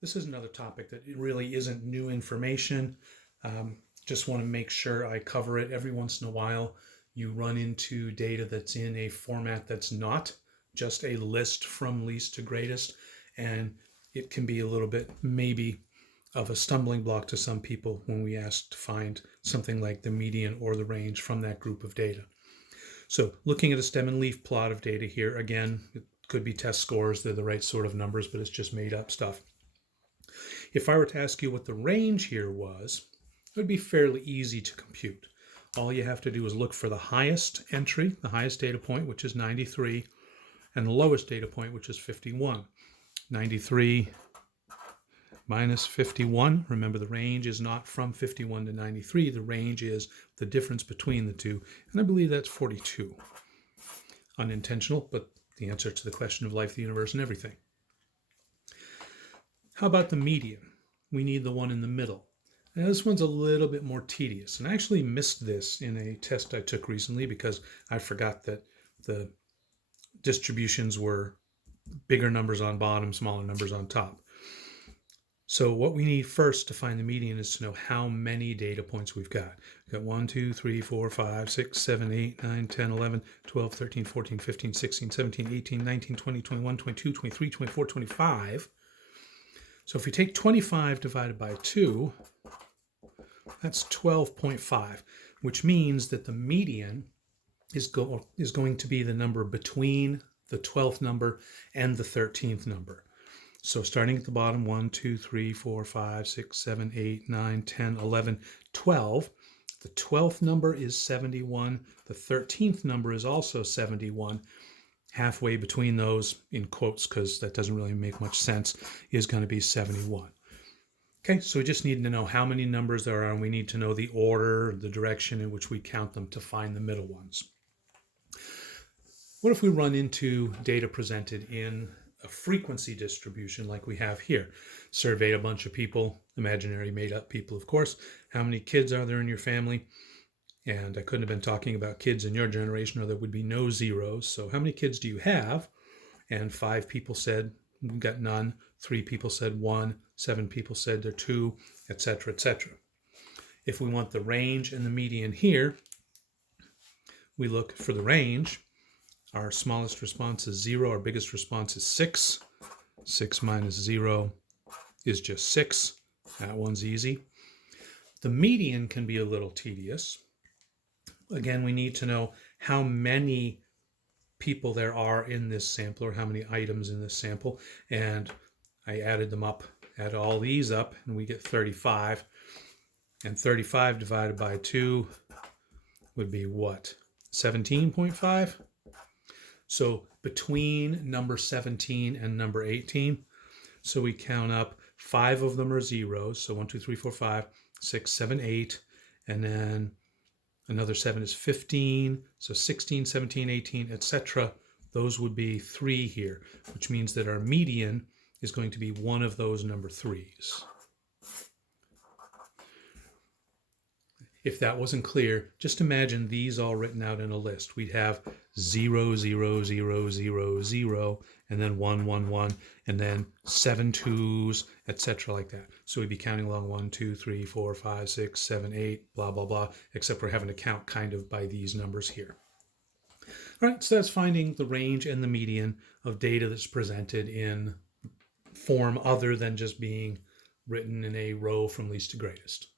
This is another topic that really isn't new information. Just want to make sure I cover it. Every once in a while, you run into data that's in a format that's not just a list from least to greatest, and it can be a little bit maybe of a stumbling block to some people when we ask to find something like the median or the range from that group of data. So looking at a stem and leaf plot of data here, again, it could be test scores. They're the right sort of numbers, but it's just made up stuff. If I were to ask you what the range here was, it would be fairly easy to compute. All you have to do is look for the highest entry, the highest data point, which is 93, and the lowest data point, which is 51. 93 minus 51. Remember, the range is not from 51 to 93. The range is the difference between the two, and I believe that's 42. Unintentional, but the answer to the question of life, the universe, and everything. How about the median? We need the one in the middle. Now this one's a little bit more tedious, and I actually missed this in a test I took recently because I forgot that the distributions were bigger numbers on bottom, smaller numbers on top. So what we need first to find the median is to know how many data points we've got. We've got 1, 2, 3, 4, 5, 6, 7, 8, 9, 10, 11, 12, 13, 14, 15, 16, 17, 18, 19, 20, 21, 22, 23, 24, 25. So if we take 25 divided by 2, that's 12.5, which means that the median is going to be the number between the 12th number and the 13th number. So starting at the bottom, 1, 2, 3, 4, 5, 6, 7, 8, 9, 10, 11, 12. The 12th number is 71. The 13th number is also 71. Halfway between those, in quotes, because that doesn't really make much sense, is going to be 71. Okay, so we just need to know how many numbers there are, and we need to know the order, the direction in which we count them to find the middle ones. What if we run into data presented in a frequency distribution like we have here? Surveyed a bunch of people, imaginary made-up people, of course. How many kids are there in your family? And I couldn't have been talking about kids in your generation, or there would be no zeros. So how many kids do you have? And 5 people said, we've got none. 3 people said 1. 7 people said they're 2, etc., etc. If we want the range and the median here, we look for the range. Our smallest response is 0. Our biggest response is 6. 6 minus 0 is just 6. That one's easy. The median can be a little tedious. Again, we need to know how many people there are in this sample, or how many items in this sample. And I added them up, add all these up, and we get 35. And 35 divided by 2 would be what? 17.5? So between number 17 and number 18, so we count up 5 of them are zeros. So 1, 2, 3, 4, 5, 6, 7, 8, and then another 7 is 15. So 16, 17, 18, etc. Those would be 3 here, which means that our median is going to be one of those number 3s. If that wasn't clear, just imagine these all written out in a list. We'd have 0, 0, 0, 0, 0, and then 1, 1, 1, and then 7 2s, etc. like that. So we'd be counting along 1, 2, 3, 4, 5, 6, 7, 8, blah, blah, blah, except we're having to count kind of by these numbers here. All right, so that's finding the range and the median of data that's presented in form other than just being written in a row from least to greatest.